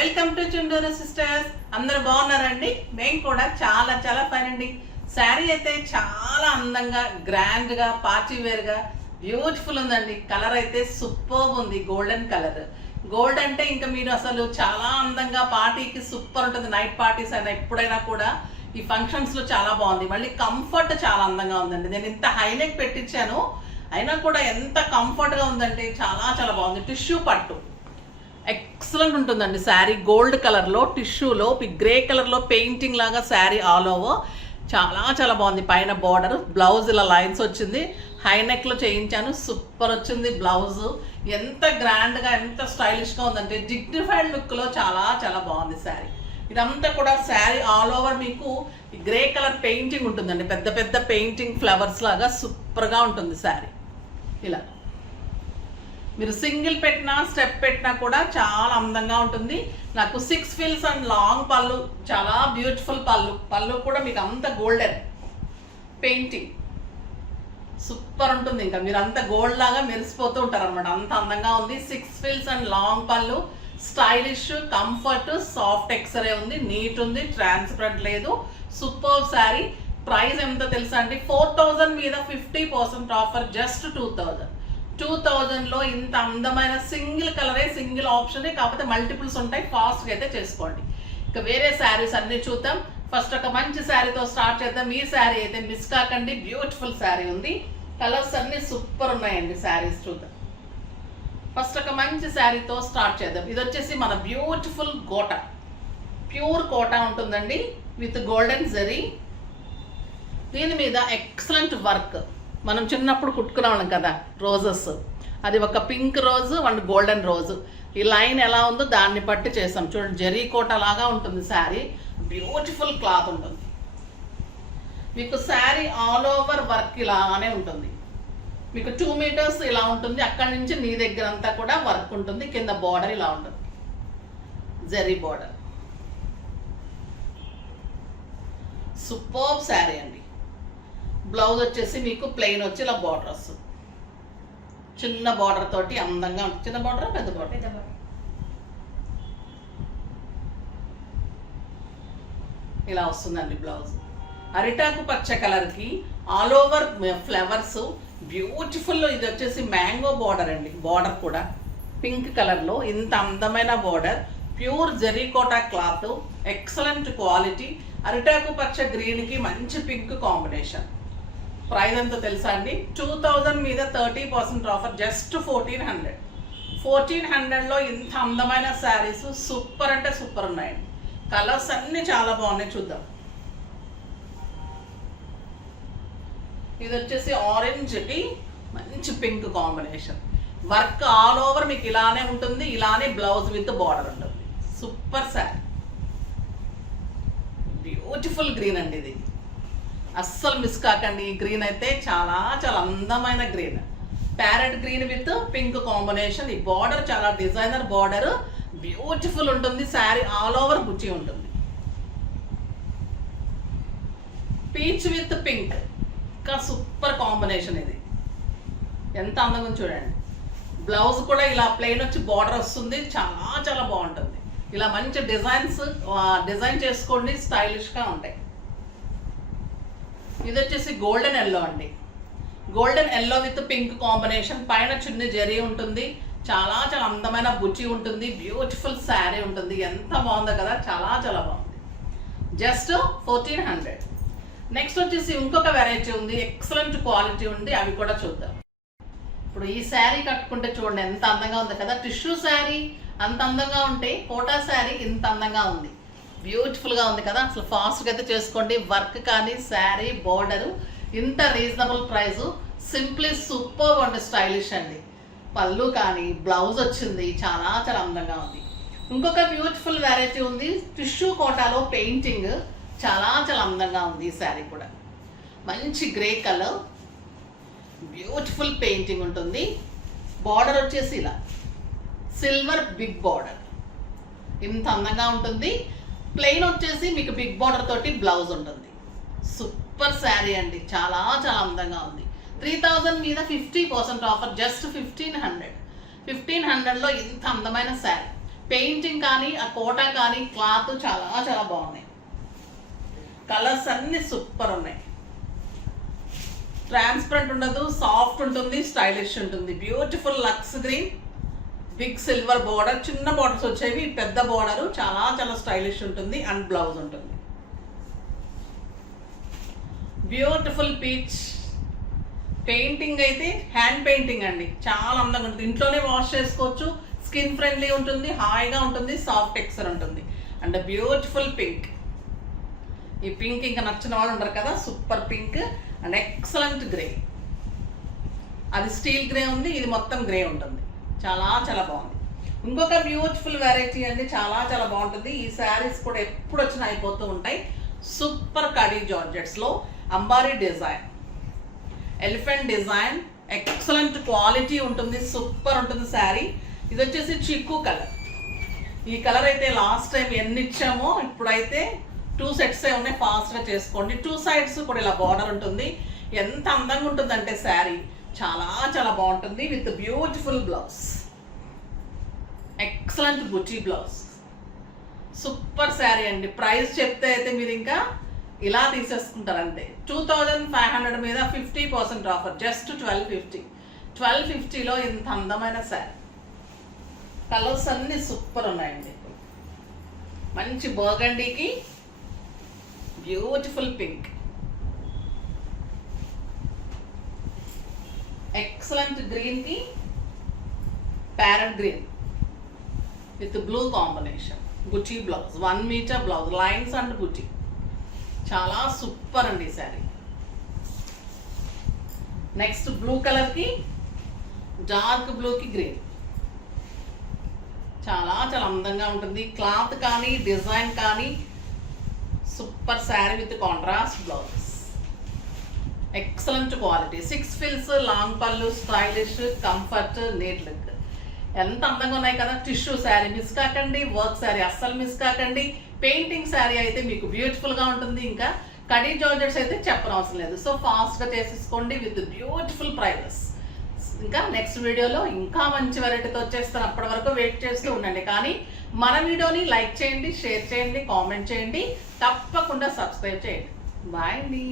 Welcome to Chunduru sisters. అందరూ బాగున్నారండి? మేము కూడా చాలా చాలా ఫైన్ అండి. శారీ అయితే చాలా అందంగా, గ్రాండ్ గా, పార్టీ వేర్ గా బ్యూటిఫుల్ ఉందండి. కలర్ అయితే సూపర్ ఉంది, గోల్డెన్ కలర్. గోల్డ్ అంటే ఇంకా మీరు అసలు చాలా అందంగా, పార్టీకి సూపర్ ఉంటుంది. నైట్ పార్టీస్ అయినా ఎప్పుడైనా కూడా ఈ ఫంక్షన్స్ లో చాలా బాగుంది. మళ్ళీ కంఫర్ట్ చాలా అందంగా ఉందండి. నేను ఇంత హైలైట్ పెట్టించాను అయినా కూడా ఎంత కంఫర్ట్ గా ఉందంటే చాలా చాలా బాగుంది. టిష్యూ పట్టు ఎక్సలెంట్ ఉంటుందండి. శారీ గోల్డ్ కలర్లో, టిష్యూలో, గ్రే కలర్లో పెయింటింగ్ లాగా శారీ ఆల్ ఓవర్ చాలా చాలా బాగుంది. పైన బార్డర్, బ్లౌజ్ ఇలా లైన్స్ వచ్చింది. హై నెక్లో చేయించాను, సూపర్ వచ్చింది బ్లౌజ్. ఎంత గ్రాండ్గా, ఎంత స్టైలిష్గా ఉందంటే డిగ్నిఫైడ్ లుక్లో చాలా చాలా బాగుంది శారీ. ఇదంతా కూడా శారీ ఆల్ ఓవర్ మీకు గ్రే కలర్ పెయింటింగ్ ఉంటుందండి. పెద్ద పెద్ద పెయింటింగ్ ఫ్లవర్స్ లాగా సూపర్గా ఉంటుంది శారీ. ఇలా మీరు సింగిల్ పెట్టినా, స్టెప్ పెట్టినా కూడా చాలా అందంగా ఉంటుంది. నాకు 6 ఫిల్స్ అండ్ లాంగ్ పళ్ళు, చాలా బ్యూటిఫుల్ పళ్ళు కూడా మీకు అంత గోల్డెన్ పెయింటింగ్ సూపర్ ఉంటుంది. ఇంకా మీరు అంత గోల్డ్ లాగా మెరిసిపోతూ ఉంటారు అనమాట, అంత అందంగా ఉంది. 6 ఫిల్స్ అండ్ లాంగ్ పళ్ళు, స్టైలిష్, కంఫర్ట్, సాఫ్ట్ ఎక్స్రే ఉంది, నీట్ ఉంది, ట్రాన్స్పరెంట్ లేదు. సూపర్ శారీ. ప్రైస్ ఎంత తెలుసా అండి? 4000 మీద 50% ఆఫర్, జస్ట్ 2000లో ఇంత అందమైన సింగిల్ కలరే, సింగిల్ ఆప్షనే, కాకపోతే మల్టిపుల్స్ ఉంటాయి. ఫాస్ట్గా అయితే చేసుకోండి. ఇక వేరే శారీస్ అన్ని చూద్దాం. ఫస్ట్ ఒక మంచి శారీతో స్టార్ట్ చేద్దాం. ఈ శారీ అయితే మిస్ కాకండి, బ్యూటిఫుల్ శారీ ఉంది. కలర్స్ అన్ని సూపర్ ఉన్నాయండి. శారీస్ చూద్దాం. ఫస్ట్ ఒక మంచి శారీతో స్టార్ట్ చేద్దాం. ఇది వచ్చేసి మన బ్యూటిఫుల్ కోటా, ప్యూర్ కోటా ఉంటుందండి విత్ గోల్డెన్ జరీ. దీని మీద ఎక్సలెంట్ వర్క్. మనం చిన్నప్పుడు కుట్టుకునేవాళ్ళం కదా రోజెస్, అది ఒక పింక్ రోజు అండ్ గోల్డెన్ రోజు. ఈ లైన్ ఎలా ఉందో దాన్ని బట్టి చేసాం. చూడండి, జరీ కోట లాగా ఉంటుంది శారీ. బ్యూటిఫుల్ క్లాత్ ఉంటుంది మీకు. శారీ ఆల్ ఓవర్ వర్క్ ఇలానే ఉంటుంది మీకు. 2 మీటర్స్ ఇలా ఉంటుంది. అక్కడి నుంచి నీ దగ్గర అంతా కూడా వర్క్ ఉంటుంది. కింద బార్డర్ ఇలా ఉంటుంది, జరీ బార్డర్. సూపర్ శారీ అండి. బ్లౌజ్ వచ్చేసి మీకు ప్లెయిన్ వచ్చి ఇలా బార్డర్ వస్తుంది. చిన్న బార్డర్ తోటి అందంగా ఉంటుంది. చిన్న బార్డర్, పెద్ద బార్డర్, ఇలా వస్తుందండి బ్లౌజ్. అరిటాకు పచ్చ కలర్కి ఆల్ ఓవర్ ఫ్లవర్స్ బ్యూటిఫుల్. ఇది వచ్చేసి మ్యాంగో బార్డర్ అండి. బార్డర్ కూడా పింక్ కలర్లో ఇంత అందమైన border. Pure zari kota cloth, excellent quality. అరిటాకు పచ్చ గ్రీన్కి మంచి పింక్ కాంబినేషన్. ప్రైస్ ఎంతో తెలుసా అండి? 2000 మీద 30% ఆఫర్, జస్ట్ 1400. 1400లో ఇంత అందమైన శారీస్ సూపర్ అంటే సూపర్ ఉన్నాయండి. కలర్స్ అన్నీ చాలా బాగున్నాయి. చూద్దాం. ఇది వచ్చేసి ఆరెంజ్కి మంచి pink combination. Work all over మీకు ఇలానే ఉంటుంది. ఇలానే బ్లౌజ్ విత్ బార్డర్ ఉంటుంది. సూపర్ శారీ. బ్యూటిఫుల్ గ్రీన్ అండి ఇది. అస్సలు మిస్ కాకండి. ఈ గ్రీన్ అయితే చాలా చాలా అందమైన green. Parrot green with pink combination. ఈ బార్డర్ చాలా డిజైనర్ బార్డర్, బ్యూటిఫుల్ ఉంటుంది. శారీ ఆల్ ఓవర్ బుచ్చి ఉంటుంది. పీచ్ విత్ పింక్, ఇంకా సూపర్ కాంబినేషన్ ఇది. ఎంత అందంగా చూడండి. బ్లౌజ్ కూడా ఇలా ప్లెయిన్ వచ్చి బార్డర్ వస్తుంది. చాలా చాలా బాగుంటుంది. ఇలా మంచి డిజైన్ చేసుకోండి, స్టైలిష్గా ఉంటాయి. ఇది వచ్చేసి గోల్డెన్ ఎల్లో అండి. Golden yellow with pink combination. పైన చిన్న జరీ ఉంటుంది. చాలా చాలా అందమైన బుచ్చి ఉంటుంది. బ్యూటిఫుల్ శారీ ఉంటుంది. ఎంత బాగుందో కదా, చాలా చాలా బాగుంది. జస్ట్ 1400. నెక్స్ట్ వచ్చేసి ఇంకొక వెరైటీ ఉంది, ఎక్సలెంట్ క్వాలిటీ ఉంది. అవి కూడా చూద్దాం. ఇప్పుడు ఈ శారీ కట్టుకుంటే చూడండి ఎంత అందంగా ఉంది కదా. టిష్యూ శారీ అంత అందంగా ఉంటే కోటా శారీ ఇంత అందంగా ఉంది. బ్యూటిఫుల్గా ఉంది కదా. అసలు ఫాస్ట్గా అయితే చేసుకోండి. వర్క్ కానీ, శారీ బోర్డరు, ఇంత reasonable price, simply super and stylish అండి. పళ్ళు కానీ, బ్లౌజ్ వచ్చింది, చాలా చాలా అందంగా ఉంది. ఇంకొక బ్యూటిఫుల్ వెరైటీ ఉంది, టిష్యూ కోటాలో పెయింటింగ్, చాలా చాలా అందంగా ఉంది. ఈ శారీ కూడా మంచి గ్రే కలర్, బ్యూటిఫుల్ పెయింటింగ్ ఉంటుంది. బార్డర్ వచ్చేసి ఇలా సిల్వర్ బిగ్ బార్డర్, ఇంత అందంగా ఉంటుంది. ప్లెయిన్ వచ్చేసి మీకు బిగ్ బార్డర్ తోటి బ్లౌజ్ ఉంటుంది. సూపర్ శారీ అండి, చాలా చాలా అందంగా ఉంది. 3000 మీద 50% ఆఫర్, జస్ట్ 1500. 1500లో ఇంత అందమైన శారీ. పెయింటింగ్ కానీ ఆ కోటా కానీ క్లాత్ చాలా చాలా బాగున్నాయి. కలర్స్ అన్ని సూపర్ ఉన్నాయి. ట్రాన్స్పరెంట్ ఉండదు, సాఫ్ట్ ఉంటుంది, స్టైలిష్ ఉంటుంది. Beautiful lux green, big silver border, చిన్న బోర్డర్స్ వచ్చేవి, పెద్ద బోర్డర్, చాలా చాలా స్టైలిష్ ఉంటుంది. అండ్ బ్లౌజ్ ఉంటుంది. Beautiful peach. పెయింటింగ్ అయితే హ్యాండ్ పెయింటింగ్ అండి, చాలా అందంగా ఉంటుంది. ఇంట్లోనే వాష్ చేసుకోవచ్చు, స్కిన్ ఫ్రెండ్లీ ఉంటుంది, హాయిగా ఉంటుంది, సాఫ్ట్ టెక్స్చర్ ఉంటుంది. And beautiful pink. ఈ పింక్ ఇంకా నచ్చిన వాళ్ళు ఉంటారు కదా, super pink and excellent grey. అది స్టీల్ గ్రే ఉంది, ఇది మొత్తం గ్రే ఉంటుంది. చాలా చాలా బాగుంది. ఇంకొక బ్యూటిఫుల్ వెరైటీ అండి, చాలా చాలా బాగుంటుంది. ఈ శారీస్ కూడా ఎప్పుడు వచ్చినా అయిపోతూ ఉంటాయి. సూపర్ కడీ జార్జెట్స్లో అంబారీ design, elephant design, excellent quality ఉంటుంది, సూపర్ ఉంటుంది శారీ. ఇది వచ్చేసి చిక్కు కలర్. ఈ కలర్ అయితే లాస్ట్ టైం ఎన్ని ఇచ్చామో ఇప్పుడైతే 2 సెట్స్ ఉన్నాయి, ఫాస్ట్గా చేసుకోండి. 2 సైడ్స్ కూడా ఇలా బార్డర్ ఉంటుంది. ఎంత అందంగా ఉంటుందంటే శారీ చాలా చాలా బాగుంటుంది. With beautiful blouse, excellent buti blouse, super sari అండి. ప్రైస్ చెప్తే అయితే మీరు ఇంకా ఇలా తీసేసుకుంటారు అంతే. 2500 మీద 50% ఆఫర్, జస్ట్ 1250. 1250లో ఇంత అందమైన శారీ. కలర్స్ అన్ని సూపర్ ఉన్నాయండి. మంచి బర్గండీకి బ్యూటిఫుల్ పింక్, ఎక్సలెంట్ గ్రీన్కి parrot green with blue combination. బుటీ blouse, 1 meter blouse, lines and బుటీ. చాలా సూపర్ అండి ఈ శారీ. నెక్స్ట్ బ్లూ కలర్కి డార్క్ బ్లూకి గ్రీన్. చాలా చాలా అందంగా ఉంటుంది. క్లాత్ కానీ డిజైన్ కానీ super sari with contrast blouse, excellent quality. 6 ఫిల్స్, లాంగ్ పళ్ళు, స్టైలిష్, కంఫర్ట్, నీట్ లుక్. ఎంత అందంగా ఉన్నాయి కదా. టిష్యూ శారీ మిస్ కాకండి, వర్క్ శారీ అస్సలు మిస్ కాకండి. పెయింటింగ్ శారీ అయితే మీకు బ్యూటిఫుల్గా ఉంటుంది. ఇంకా కడీ జార్జెట్స్ అయితే చెప్పనవసరం లేదు. సో ఫాస్ట్గా చేసేసుకోండి విత్ బ్యూటిఫుల్ ప్రైజెస్. ఇంకా నెక్స్ట్ వీడియోలో ఇంకా మంచి వెరైటీతో వచ్చేస్తాను. అప్పటి వరకు వెయిట్ చేస్తూ ఉండండి. కానీ మన వీడియోని లైక్ చేయండి, షేర్ చేయండి, కామెంట్ చేయండి, తప్పకుండా సబ్స్క్రైబ్ చేయండి. బాయ్ అండి.